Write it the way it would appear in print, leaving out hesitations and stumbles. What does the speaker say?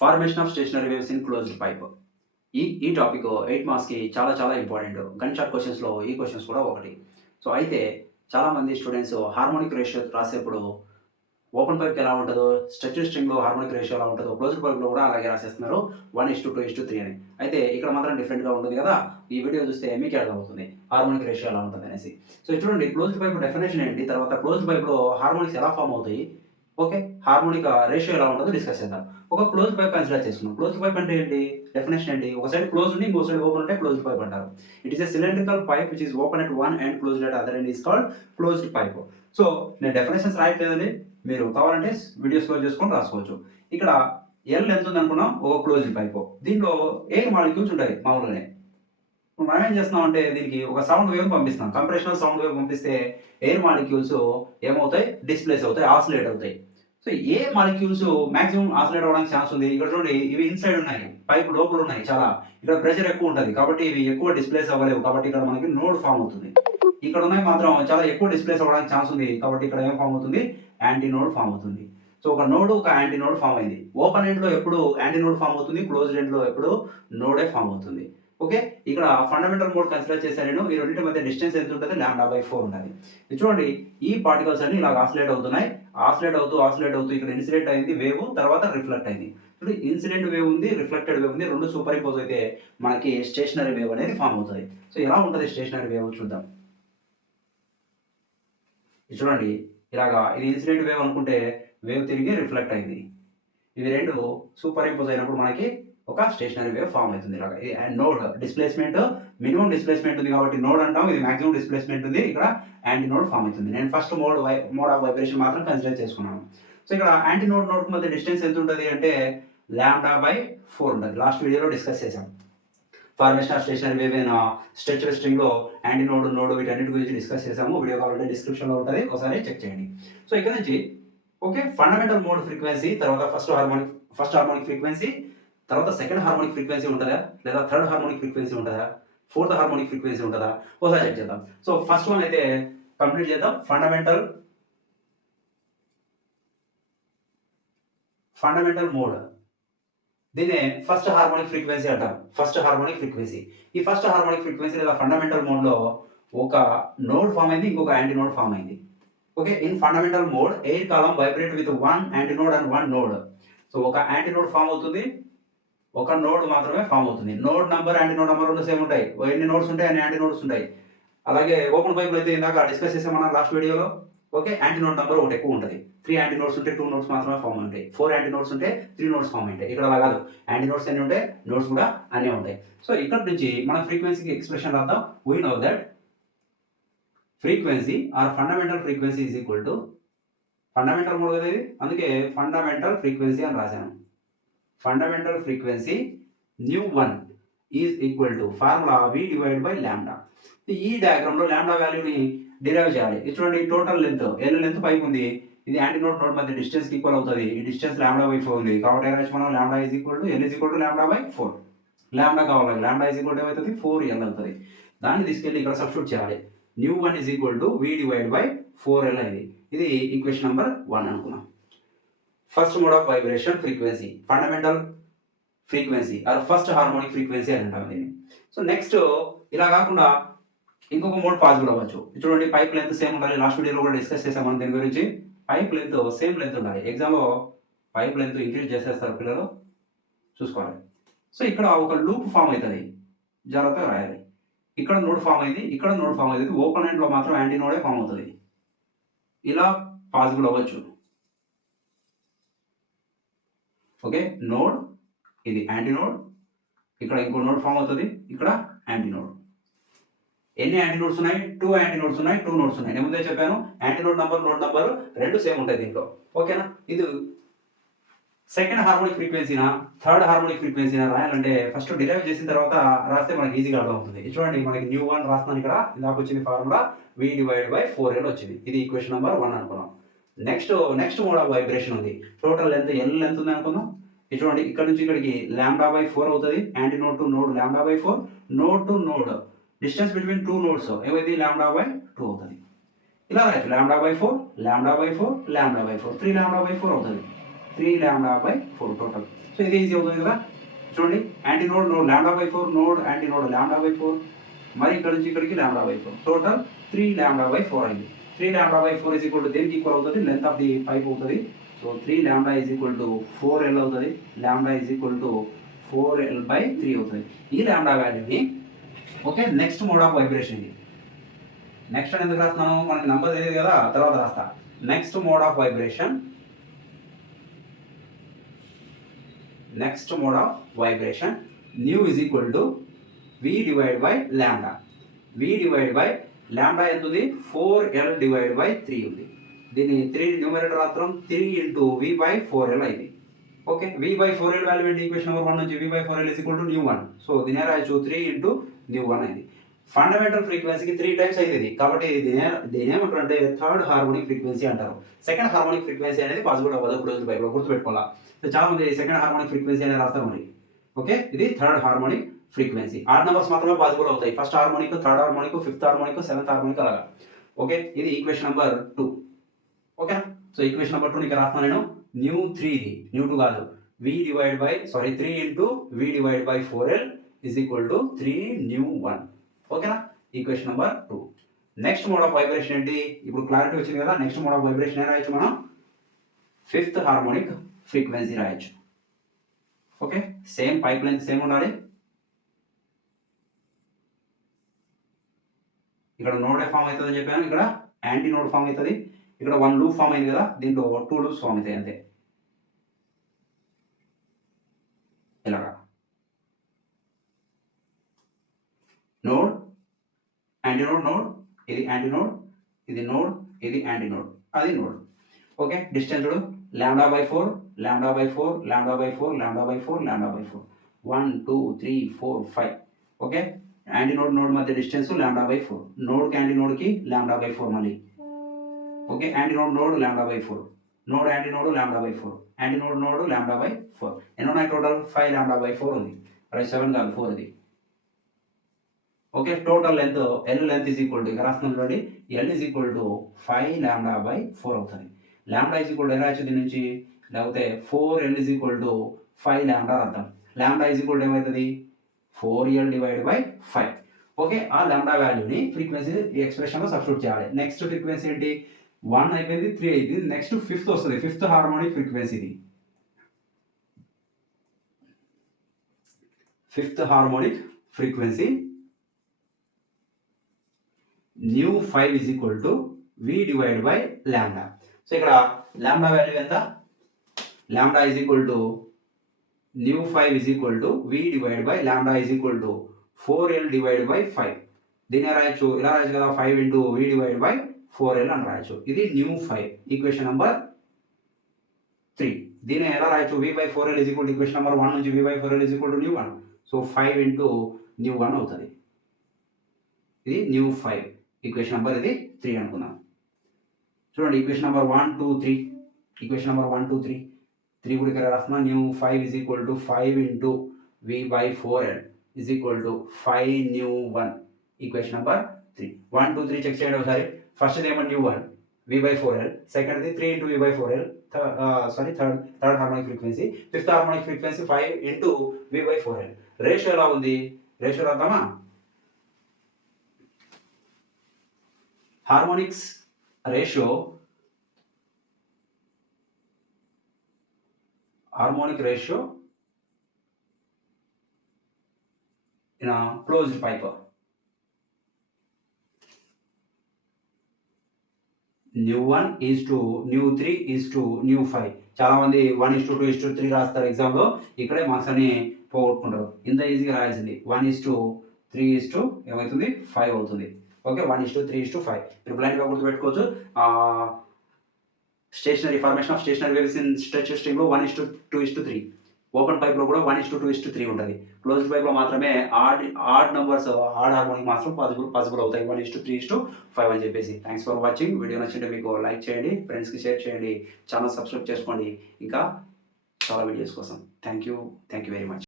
Formation of stationary waves in closed pipe. ఈ topic 8 మార్క్స్‌కి చాలా ఇంపార్టెంట్. గన్ షాట్ క్వెషన్స్‌లో ఈ క్వెషన్స్ కూడా ఒకటి. సో, అయితే చాలామంది స్టూడెంట్స్ హార్మోనిక్ రేషియో రాసేప్పుడు ఓపెన్ పైప్‌కి ఎలా ఉంటదో, స్ట్రెచ్డ్ స్ట్రింగ్‌లో హార్మోనిక్ రేషియో ఎలా ఉంటదో, క్లోజ్డ్ పైప్‌లో కూడా అలాగే రాసేస్తున్నారు. 1:2:3 అని. అయితే ఇక్కడ మాత్రం డిఫరెంట్‌గా ఉంటుంది కదా! ఈ వీడియో చూస్తే మీకే అర్థమవుతుంది. హార్మోనిక్ రేషియో ఎలా ఉంటదనేసి. సో, చూడండి క్లోజ్డ్ పైప్ డెఫినిషన్ ఏంటి? తర్వాత క్లోజ్డ్ పైప్‌లో హార్మోనిక్స్ ఎలా ఫార్మ్ అవుతాయి? ఓకే. హార్మోనిక్ రేషియో ఎలా ఉంటదో డిస్కస్ చేద్దాం. ఒక క్లోజ్డ్ పైప్ కన్సిడర్ చేసుకుందాం. క్లోజ్డ్ పైప్ అంటే ఏంటి? డెఫినిషన్ ఏంటి? ఒక సైడ్ క్లోజ్ ఉండి ఇంకో సైడ్ ఓపెన్ ఉంటే క్లోజ్డ్ పైప్ అంటారు. It is a cylindrical pipe which is open at one end closed at other end is called closed pipe. So, నేను డెఫినిషన్స్ రాయట్లేదండి. మీరు కావాలంటే వీడియో స్కోర్ చేసుకొని రాసుకోవచ్చు. ఇక్కడ ఎల్ ఎంత ఉందనుకున్నాం? ఒక క్లోజ్డ్ పైపు. దీంట్లో ఎయిర్ మాలిక్యూల్స్ ఉంటాయి మామూలుగానే. మనం ఏం చేస్తున్నామంటే దీనికి ఒక సౌండ్ వేవ్ పంపిస్తున్నాం. కంప్రెషనల్ సౌండ్ వేవ్ పంపిస్తే ఎయిర్ మాలిక్యూల్స్ ఏమవుతాయి? డిస్ప్లేస్ అవుతాయి, ఆసిలేట్ అవుతాయి. సో, ఏ మాలిక్యూల్స్ మాక్సిమం ఆసిలేట్ అవ్వడానికి ఛాన్స్ ఉంది. ఇక్కడ చూడండి ఇవి ఇన్‌సైడ్ ఉన్నాయి. పైప్ లోపల ఉన్నాయి చాలా. ఇక్కడ ప్రెషర్ ఎక్కువ ఉంటది. కాబట్టి ఇవి ఎక్కువ డిస్ప్లేస్ అవ్వలేవు. కాబట్టి ఇక్కడ మనకి నోడ్ ఫార్మ్ అవుతుంది. ఇక్కడ ఉన్నాయి మాత్రం చాలా ఎక్కువ డిస్ప్లేస్ అవ్వడానికి ఛాన్స్ ఉంది. కాబట్టి ఇక్కడ ఏం ఫార్మ్ అవుతుంది? యాంటీ నోడ్ ఫార్మ్ అవుతుంది. సో, ఒక నోడ్, ఒక యాంటీ నోడ్ ఫార్మ్ అయింది. ఓపెన్ ఎండ్‌లో ఎప్పుడు యాంటీ నోడ్ ఫార్మ్ అవుతుంది. క్లోజ్డ్ ఎండ్‌లో ఎప్పుడు నోడే ఫార్మ్ అవుతుంది. ఓకే. ఇక్కడ ఫండమెంటల్ మోడ్ కన్సిడర్ చేశాను నేను. ఈ రెండిటి మధ్య డిస్టెన్స్ ఎంత ఉంటది? λ/4 ఉంటది. ఇది చూడండి ఈ పార్టికల్స్ అన్ని ఇలాగ ఆసిలేట్ అవుతున్నాయి. ఆసిలేట్ అవుతూ ఇక్కడ ఇన్సిడెంట్ అయింది వేవ్, తర్వాత రిఫ్లెక్ట్ అయింది. ఇప్పుడు ఇన్సిడెంట్ వేవ్ ఉంది, రిఫ్లెక్టెడ్ వేవ్ ఉంది. 2 సూపర్ ఇంపోజ్ అయితే మనకి స్టేషనరీ వేవ్ అనేది ఫార్మ్ అవుతది. సో, ఎలా ఉంటది స్టేషనరీ వేవ్ చూద్దాం. ఇది చూడండి ఇలాగా ఇది ఇన్సిడెంట్ వేవ్ అనుకుంటే వేవ్ తిరిగి రిఫ్లెక్ట్ అయింది. ఇవి 2 సూపర్ ఇంపోజ్ అయినప్పుడు మనకి ఒక స్టేషనరీ వేవ్ ఫార్మ్ అవుతుంది ఇలాగ. And node displacement minimum displacement ఉంది కాబట్టి నోడ్ అంటాం. ఇది మాక్సిమం డిస్ప్లేస్‌మెంట్ ఉంది. ఇక్కడ యాంటీ నోడ్ ఫార్మ్ అవుతుంది. నేను ఫస్ట్ మోడ్ ఆఫ్ వైబ్రేషన్ మాత్రం కన్సిడర్ చేసుకున్నాను. సో, ఇక్కడ యాంటీ నోడ్‌కి మధ్య డిస్టెన్స్ ఎంత ఉంటది అంటే λ/4 ఉంటది. లాస్ట్ వీడియోలో డిస్కస్ చేసాం. Formation of stationary wave in stretched స్ట్రింగ్‌లో యాంటీ నోడ్ వీటన్నిటి గురించి డిస్కస్ చేసాము. వీడియో కావాలంటే డిస్క్రిప్షన్‌లో ఉంటది. ఒకసారి చెక్ చేయండి. సో, ఇక్కడ నుంచి ఓకే. ఫండమెంటల్ మోడ్ ఫ్రీక్వెన్సీ తర్వాత ఫస్ట్ హార్మోనిక్ ఫ్రీక్వెన్సీ తర్వాత సెకండ్ హార్మోనిక్ ఫ్రీక్వెన్సీ ఉంటదా? లేదా థర్డ్ హార్మోనిక్ ఫ్రీక్వెన్సీ ఉంటదా? ఫోర్త్ హార్మోనిక్ ఫ్రీక్వెన్సీ ఉంటదా? ఒకసారి చెక్ చేద్దాం. సో, ఫస్ట్ వన్ అయితే కంప్లీట్ చేద్దాం. Fundamental mode. దీన్నే ఫస్ట్ హార్మోనిక్ ఫ్రీక్వెన్సీ అంటాం. First harmonic frequency. ఈ ఫస్ట్ హార్మోనిక్ ఫ్రీక్వెన్సీ లేదా ఫండమెంటల్ మోడ్‌లో ఒక నోడ్ ఫార్మ్ అయింది. ఇంకొక యాంటీ నోడ్ ఫార్మ్ అయింది. Okay. In fundamental mode air column vibrate with one anti node and one node. So, ఒక యాంటీ నోడ్ ఫార్మ్ అవుతుంది. ఒక నోడ్ మాత్రమే ఫార్మ్ అవుతుంది. Node number, anti node number 2 same ఉంటాయి. ఎన్ని నోడ్స్ ఉంటాయి అన్ని యాంటీ నోడ్స్ ఉంటాయి. అలాగే ఓపెన్ పైప్‌లో అయితే ఇందాక డిస్కస్ చేసామన్నా లాస్ట్ వీడియోలో. ఓకే. యాంటీ నోడ్ నంబర్ ఒకటి ఎక్కువ ఉంటది. 3 యాంటీ నోడ్స్ ఉంటే 2 నోడ్స్ మాత్రమే ఫార్మ్ ఉంటాయి. 4 యాంటీ నోడ్స్ ఉంటే 3 నోడ్స్ ఫార్మ్ ఉంటాయి. ఇక్కడ అలా కాదు. యాంటీ నోడ్స్ ఎన్ని ఉంటాయి? నోడ్స్ కూడా అన్నీ ఉంటాయి. సో, ఇక్కడ నుంచి మనం ఫ్రీక్వెన్సీకి ఎక్స్‌ప్రెషన్ రాద్దాం. We know that frequency or fundamental frequency is equal to fundamental mode కదా ఇది. అందుకే ఫండమెంటల్ ఫ్రీక్వెన్సీ అని రాశాను. Fundamental frequency nu1 is equal to formula v divide by lambda. ఈ డయాగ్రామ్‌లో లాంబ్డా వాల్యూని డిరైవ్ చేయాలి. ఇది చూడండి టోటల్ లెంత్ L లెంత్ పైకి ఉంది. ఇది యాంటీ నోడ్ మధ్య డిస్టెన్స్‌కి ఈక్వల్ అవుతది. ఈ డిస్టెన్స్ λ/4 ఉంది. కాబట్టి ఏం రాయొచ్చు మనం lambda is equal to L is equal to λ/4. Lambda కావాలి. లాంబ్డా ఈజ్ ఈక్వల్ టు ఏమవుతది? 4L అవుతది. దాన్ని తీసుకెళ్ళి ఇక్కడ సబ్స్టిట్యూట్ చేయాలి. nu1 is equal to v divide by 4L అయింది. ఇది ఈక్వేషన్ నంబర్ 1 అనుకున్నాం. First mode of vibration frequency fundamental frequency or first harmonic frequency అని అంటాం దీన్ని. సో, నెక్స్ట్ ఇలా కాకుండా ఇంకొక మోడ్ పాసిబుల్ అవ్వచ్చు. చూడండి పైప్ లెంత్ సేమ్ ఉండాలి. లాస్ట్ వీడియోలో కూడా డిస్కస్ చేసాం మనం దీని గురించి. పైప్ లెంత్ సేమ్ లెంత్ ఉండాలి. ఎగ్జామ్‌లో పైప్ లెంత్ ఇంక్రీజ్ చేసేస్తారు పిల్లలు చూసుకోవాలి. సో, ఇక్కడ ఒక లూప్ ఫార్మ్ అవుతది. జాగ్రత్తగా రాయాలి. ఇక్కడ నోడ్ ఫార్మ్ అయింది. ఇక్కడ నోడ్ ఫార్మ్ అవుతది. ఓపెన్ ఎండ్‌లో మాత్రం యాంటీ నోడే ఫార్మ్ అవుతది. ఇలా పాసిబుల్ అవ్వచ్చు. ఓకే. నోడ్ ఇది యాంటీ నోడ్. ఇక్కడ ఇంకో నోడ్ ఫార్మ్ అవుతది. ఇక్కడ యాంటీ నోడ్. ఎన్ని యాంటీ నోడ్స్ ఉన్నాయి? 2 యాంటీ నోడ్స్ ఉన్నాయి. 2 నోడ్స్ ఉన్నాయి. నేను ముందే చెప్పాను anti node number, node number 2 same ఉంటాయి దీంట్లో. ఓకేనా? ఇది సెకండ్ హార్మోనిక్ ఫ్రీక్వెన్సీనా, థర్డ్ హార్మోనిక్ ఫ్రీక్వెన్సీనా రాయాలంటే ఫస్ట్ డిరైవ్ చేసిన తర్వాత రాస్తే మనకి ఈజీగా అర్థమవుతుంది. చూడండి మనకి nu1 రాస్తున్నాను ఇక్కడ. ఇందాక వచ్చింది formula v divide by 4L వచ్చింది. ఇది ఈక్వేషన్ నంబర్ 1 అనుకున్నాం. నెక్స్ట్ మోడ్ ఆఫ్ వైబ్రేషన్ ఉంది. టోటల్ లెంత్ L లెంత్ ఉంది అనుకుందాం. ఇది చూడండి ఇక్కడ నుంచి ఇక్కడికి λ/4 అవుతది. Anti node to node λ/4, node to node distance between 2 nodes ఏమైంది λ/2 అవుతది. ఇలా రాయొచ్చు λ/4, λ/4, λ/4, 3 λ/4 అవుతది. 3 లాంబ్డా బై 4 టోటల్. సో ఇది ఈజీ అవుతుంది కదా. చూడండి, anti node node lambda by 4, node anti node lambda by 4, మరి ఇక్కడ నుంచి ఇక్కడికి lambda by 4, total 3 lambda by 4 అయింది. 3 lambda by 4 is equal to దేనికి ఈక్వల్ అవుతుంది, లెంత్ ఆఫ్ ది పైప్ అవుతుంది. So 3 lambda is equal to 4L అవుతుంది. Lambda is equal to 4L by 3 అవుతుంది. ఈ లాంబ్డా వాల్యూని okay next mode of vibration ఇది. Next అని ఎందుకు రాస్తున్నాను, మనకి నంబర్ తెలియదు కదా, తర్వాత రాస్తా. Next mode of vibration, next mode of vibration nu is equal to V divide by lambda. V divide by lambda ఎంత ఉంది, 4L డివైడ్ బై 3 ఉంది. దీన్ని 3 న్యూమరేటర్ రాత్రం 3 ఇంటూ V బై 4L అయింది. Okay, V by 4L value ఏంటి, equation number 1 నుంచి V by 4L is equal to new 1. So దీని రాయొచ్చు 3 ఇంటూ న్యూ 1 అయింది. ఫండమెంటల్ ఫ్రీక్వెన్సీకి 3 టైమ్స్ అయింది కాబట్టి దీని ఏమంటారు అంటే థర్డ్ హార్మోనిక్ ఫ్రీక్వెన్సీ అంటారు. సెకండ్ హార్మోనిక్ ఫ్రీక్వెన్సీ అనేది పాసిబుల్ అవ్వదు క్లోజ్డ్ పైప్లో, గుర్తుపెట్టుకోవాలా. సో చాలా మంది సెకండ్ హార్మోనిక్ ఫ్రీక్వెన్సీ అనేది రాస్తారు మరి. ఓకే, ఇది థర్డ్ హార్మోనిక్ ఫ్రీక్వెన్సీ. 6 నెంబర్స్ మాత్రమే పాసిబుల్ అవుతాయి. First harmonic, third harmonic, fifth harmonic, seventh harmonic అలాగా. ఓకే, ఇది ఈక్వేషన్ నెంబర్ 2. ఓకేనా. సో ఈక్వేషన్ నెంబర్ 2 ఇక్కడ రాస్తున్నాను నేను. న్యూ 3 ఇది, న్యూ 2 కాదు. V 3 into V divide by 4L is equal to 3 new 1. ఓకేనా, equation number 2. Next mode of vibration ఏంటి, ఇప్పుడు క్లారిటీ వచ్చింది కదా. నెక్స్ట్ మోడ్ ఆఫ్ వైబ్రేషన్ ఏం రాయొచ్చు మనం, ఫిఫ్త్ హార్మోనిక్ ఫ్రీక్వెన్సీ రాయొచ్చు. Okay, same pipe length same ఉండాలి. ఇక్కడ నోడ్ ఫామ్ అవుతుంది అని చెప్పాను, ఇక్కడ యాంటీ నోడ్ ఫామ్ అవుతుంది. ఇక్కడ 1 లూప్ ఫామ్ అయింది కదా, దీంట్లో 2 లూప్స్ ఫామ్ అవుతాయి అంతే. ఇలాగా నోడ్ యాంటీ నోడ్, నోడ్ ఇది యాంటీ నోడ్, ఇది నోడ్, ఇది యాంటీ నోడ్, అది నోడ్. ఓకే, డిస్టెన్స్ చూడు, lambda by 4, lambda by 4, lambda by 4, lambda by 4, lambda by 4, 1 2 3 4 5. Okay, anti node node మధ్య డిస్టెన్స్ లాంబ్డా బై 4, నోడ్ కి యాంటీ నోడ్ కి lambda by 4 మళ్ళీ. Okay, anti node node lambda by 4, node anti node lambda by 4, anti node node lambda by 4. ఎన్ని ఉన్నాయి total, 5 lambda by 4 ఉంది. 7 కాదు 4 ఇది. Okay, total length L length is equal to, ఇక్కడ రాస్తున్నాం చూడండి, L is equal to 5 lambda by 4 అవుతుంది. Lambda is equal to ఎలా దీని నుంచి, లేకపోతే 4L is equal to 5 lambda అర్థం. లాంబ్డా ఈజ్ ఈక్వల్ టు ఏమవుతుంది, 4L డివైడ్ బై 5. ఓకే, ఆ లాంబ్డా వాల్యూని ఫ్రీక్వెన్సీ ఎక్స్ప్రెషన్లో సబ్స్టిట్యూట్ చేయాలి. నెక్స్ట్ ఫ్రీక్వెన్సీ ఏంటి, 1 అయిపోయింది, 3 అయింది. నెక్స్ట్ ఫిఫ్త్ వస్తుంది, ఫిఫ్త్ హార్మోనిక్ ఫ్రీక్వెన్సీ ఇది. Fifth harmonic frequency nu 5 is equal to V divide by lambda. So ఇక్కడ లాంబ్డా వాల్యూ ఎంత, lambda is equal to new 5 is equal to V divide by lambda is equal to 4L divide by 5. దీన్ని రాయొచ్చు, ఇలా రాయొచ్చు కదా, 5 into V divide by 4L అని రాయొచ్చు. ఇది న్యూ 5, ఈక్వేషన్ నెంబర్ 3. దీన్ని ఎలా రాయొచ్చు, V by 4L is equal to equation number 1 నుంచి V by 4L is equal to new 1. So 5 into new 1 అవుతుంది. ఇది న్యూ 5, ఈక్వేషన్ నెంబర్ ఇది 3 అనుకుందాం. చూడండి, ఈక్వేషన్ నెంబర్ 1 2 3, ఈక్వేషన్ నెంబర్ 1 2 3, 3 కూడా ఇక్కడ రాస్తున్నా. Nu 5 is equal to 5 into V by 4L is equal to 5 nu 1, equation number 3. 1 2 3 check చేయండి ఒకసారి. ఫస్ట్ ఏమో న్యూ 1 V బై 4L, సెకండ్ది 3 into V by 4L, third harmonic frequency. Fifth harmonic frequency 5 into V by 4L. Ratio ఎలా ఉంది, ratio రాద్దామా. Harmonics ratio, harmonic ratio in a closed pipe. New 1 is to new 3 is to new 5. చాలా మంది 1:2:3 రాస్తారు exam లో, ఇక్కడే marks అని పోగొట్టుకుంటారు. ఇంత ఈజీగా రాయాల్సింది 1:3 ఏమవుతుంది 5 అవుతుంది. ఓకే, 1:3:5 మీరు బ్లైండ్ గా గుర్తుపెట్టుకోవచ్చు. Stationary formation of stationary waves in stretch stream లో 1:2:3. ఓపెన్ పైప్ లో కూడా 1:2:3 ఉంటుంది. క్లోజ్డ్ పైప్ లో మాత్రమే ఆడ్ నంబర్స్, ఆడ్ హార్మోనిక్ మాత్రం పాసిబుల్ అవుతాయి 1:3:5 అని చెప్పేసి. Thanks for watching. వీడియో నచ్చింటే మీకు లైక్ చేయండి, ఫ్రెండ్స్ కి షేర్ చేయండి, ఛానల్ సబ్స్క్రైబ్ చేసుకోండి ఇంకా చాలా వీడియోస్ కోసం. Thank you very much.